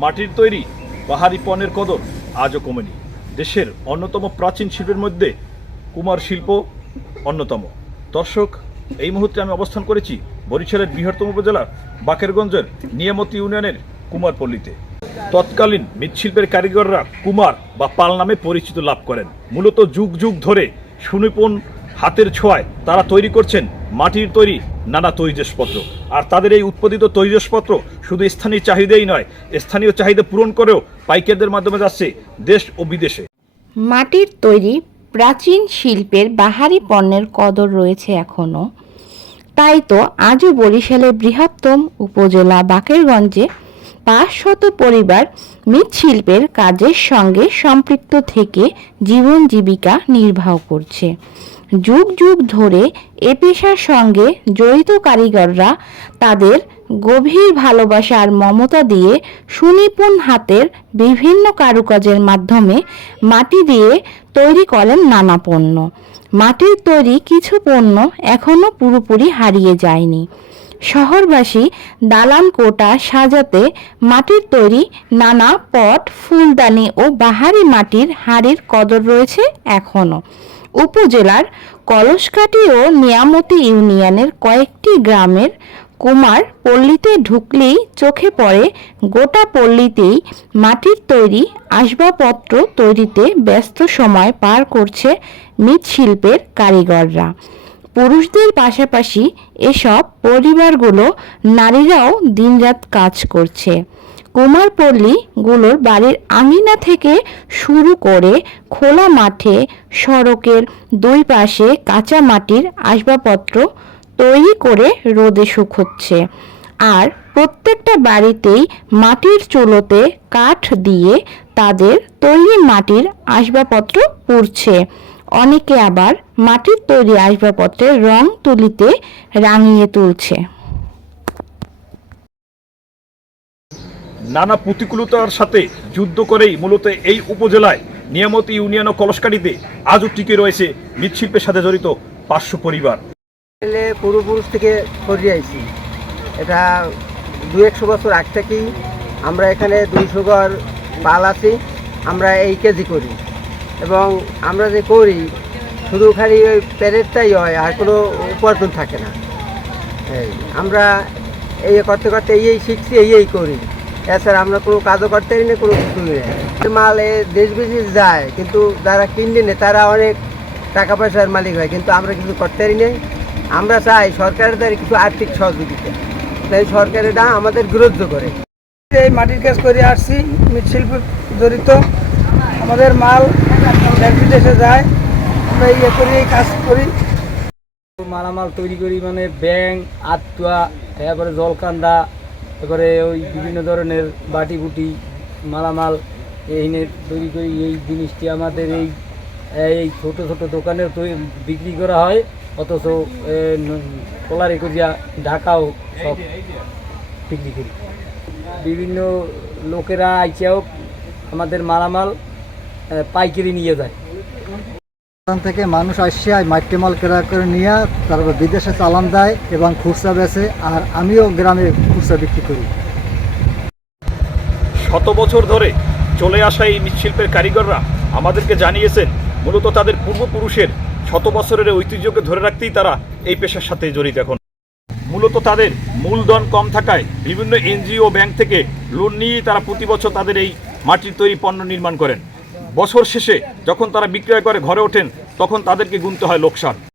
মাটির তৈরি পাহাড়ি পণ্যের কদর আজও কমেনি। দেশের অন্যতম প্রাচীন শিল্পের মধ্যে কুমার শিল্প অন্যতম। দর্শক, এই মুহূর্তে আমি অবস্থান করেছি বরিশালের বৃহত্তম উপজেলা বাকেরগঞ্জের নিয়ামতি ইউনিয়নের কুমারপল্লীতে। তৎকালীন মৃৎশিল্পের কারিগররা কুমার বা পাল নামে পরিচিত লাভ করেন। মূলত যুগ যুগ ধরে সুনিপুণ হাতের ছোঁয়ায় তারা তৈরি করছেন মাটির তৈরি নানা তৈজসপত্র। আর তাদের এই উৎপাদিত তৈজসপত্র শুধু স্থানীয় চাহিদাই নয়, স্থানীয় চাহিদা পূরণ করেও পাইকারদের মাধ্যমে যাচ্ছে দেশ ও বিদেশে। মাটির তৈরি প্রাচীন শিল্পের বাহারি পণ্যের কদর রয়েছে এখনও। তাই তো আজও বরিশালের বৃহত্তম উপজেলা বাকেরগঞ্জে 500 পরিবার মৃৎশিল্পের কাজের সঙ্গে সম্পৃক্ত থেকে জীবন জীবিকা নির্বাহ করছে। যুগ যুগ ধরে এ পেশার সঙ্গে জড়িত কারিগররা তাদের গভীর ভালোবাসা আর মমতা দিয়ে সুনিপুণ হাতের বিভিন্ন কারুকাজের মাধ্যমে মাটি দিয়ে তৈরি করেন নানা পণ্য। মাটির তৈরি কিছু পণ্য এখনও পুরোপুরি হারিয়ে যায়নি। শহরবাসী দালান কোঠা সাজাতে মাটির তৈরি নানা পট, ফুলদানি ও বাহারি মাটির হাড়ির কদর রয়েছে এখনও। উপজেলার কলসকাঠি ও নিয়ামতি ইউনিয়নের কয়েকটি গ্রামের কুমার পল্লীতে ঢুকলেই চোখে পড়ে গোটা পল্লীতেই মাটির তৈরি আসবাবপত্র তৈরিতে ব্যস্ত সময় পার করছে মৃৎশিল্পের কারিগররা। পুরুষদের পাশাপাশি এসব পরিবারগুলো নারীরাও দিনরাত কাজ করছে। কুমারপল্লীগুলোর বাড়ির আঙিনা থেকে শুরু করে খোলা মাঠে, সড়কের দুই পাশে কাঁচা মাটির আসবাবপত্র তৈরি করে রোদে শুকোচ্ছে। আর প্রত্যেকটা বাড়িতেই মাটির চুলোতে কাঠ দিয়ে তাদের তৈরি মাটির আসবাবপত্র পুড়ছে। অনেকে আবার মাটির তৈরি আসবাবপত্রের রং তুলিতে রাঙিয়ে তুলছে। নানা প্রতিকূলতার সাথে যুদ্ধ করেই মূলত এই উপজেলায় নিয়ামতি ইউনিয়ন ও কলসকাঠিতে আজও টিকে রয়েছে মৃৎশিল্পের সাথে জড়িত 500 পরিবার। পূর্বপুরুষ থেকে করে আইছি। এটা 200 বছর আগ থেকেই আমরা এখানে 200 ঘর পাল আছি, আমরা এই কেজি করি। এবং আমরা যে করি শুধু খালি ওই প্যারেডটাই হয়, আর কোনো উপার্জন থাকে না। আমরা এই করতে করতে এই শিখছি, এই করি। এছাড়া আমরা কোনো কাজও করতে পারি না, কোনো কিছুই নেই। মাল দেশ বিদেশ যায়, কিন্তু যারা কিনলে নেই তারা অনেক টাকা পয়সার মালিক হয়, কিন্তু আমরা কিছু করতে পারি না। আমরা চাই সরকারের দ্বারা কিছু আর্থিক সহযোগিতা, তাই সরকারেরা আমাদের গ্রাহ্য করে। এই মাটির কাজ করে আসছি, মৃৎশিল্প জড়িত। আমাদের মাল দেশ বিদেশে যায়, আমরা এই কাজ করি। মালামাল তৈরি করি, মানে ব্যাং, আতুয়া, তারপরে জলকান্দা, তারপরে ওই বিভিন্ন ধরনের বাটি বুটি মালামাল এই তৈরি করি। এই জিনিসটি আমাদের এই ছোট ছোট দোকানে বিক্রি করা হয়, অথচ কলারে করিয়া ঢাকাও সব বিক্রি করি। বিভিন্ন লোকেরা আইসাও আমাদের মালামাল পাইকারি নিয়ে যায়। এখান থেকে মানুষ আসছে মাটি মাল ক্রয় করে নিয়ে তারপর বিদেশে চালান দেয় এবং খুচরা বেচে, আর আমিও গ্রামে খুচরা বিক্রি করি। শত বছর ধরে চলে আসা এই মৃৎশিল্পের কারিগররা আমাদেরকে জানিয়েছেন মূলত তাদের পূর্বপুরুষের শত বছরের ঐতিহ্যকে ধরে রাখতেই তারা এই পেশার সাথে জড়িত। এখন মূলত তাদের মূলধন কম থাকায় বিভিন্ন এনজিও ব্যাংক থেকে লোন নিয়েই তারা প্রতি বছর তাদের এই মাটির তৈরি পণ্য নির্মাণ করেন। বছর শেষে যখন তারা বিক্রয় করে ঘরে ওঠেন, তখন তাদেরকে গুনতে হয় লোকসান।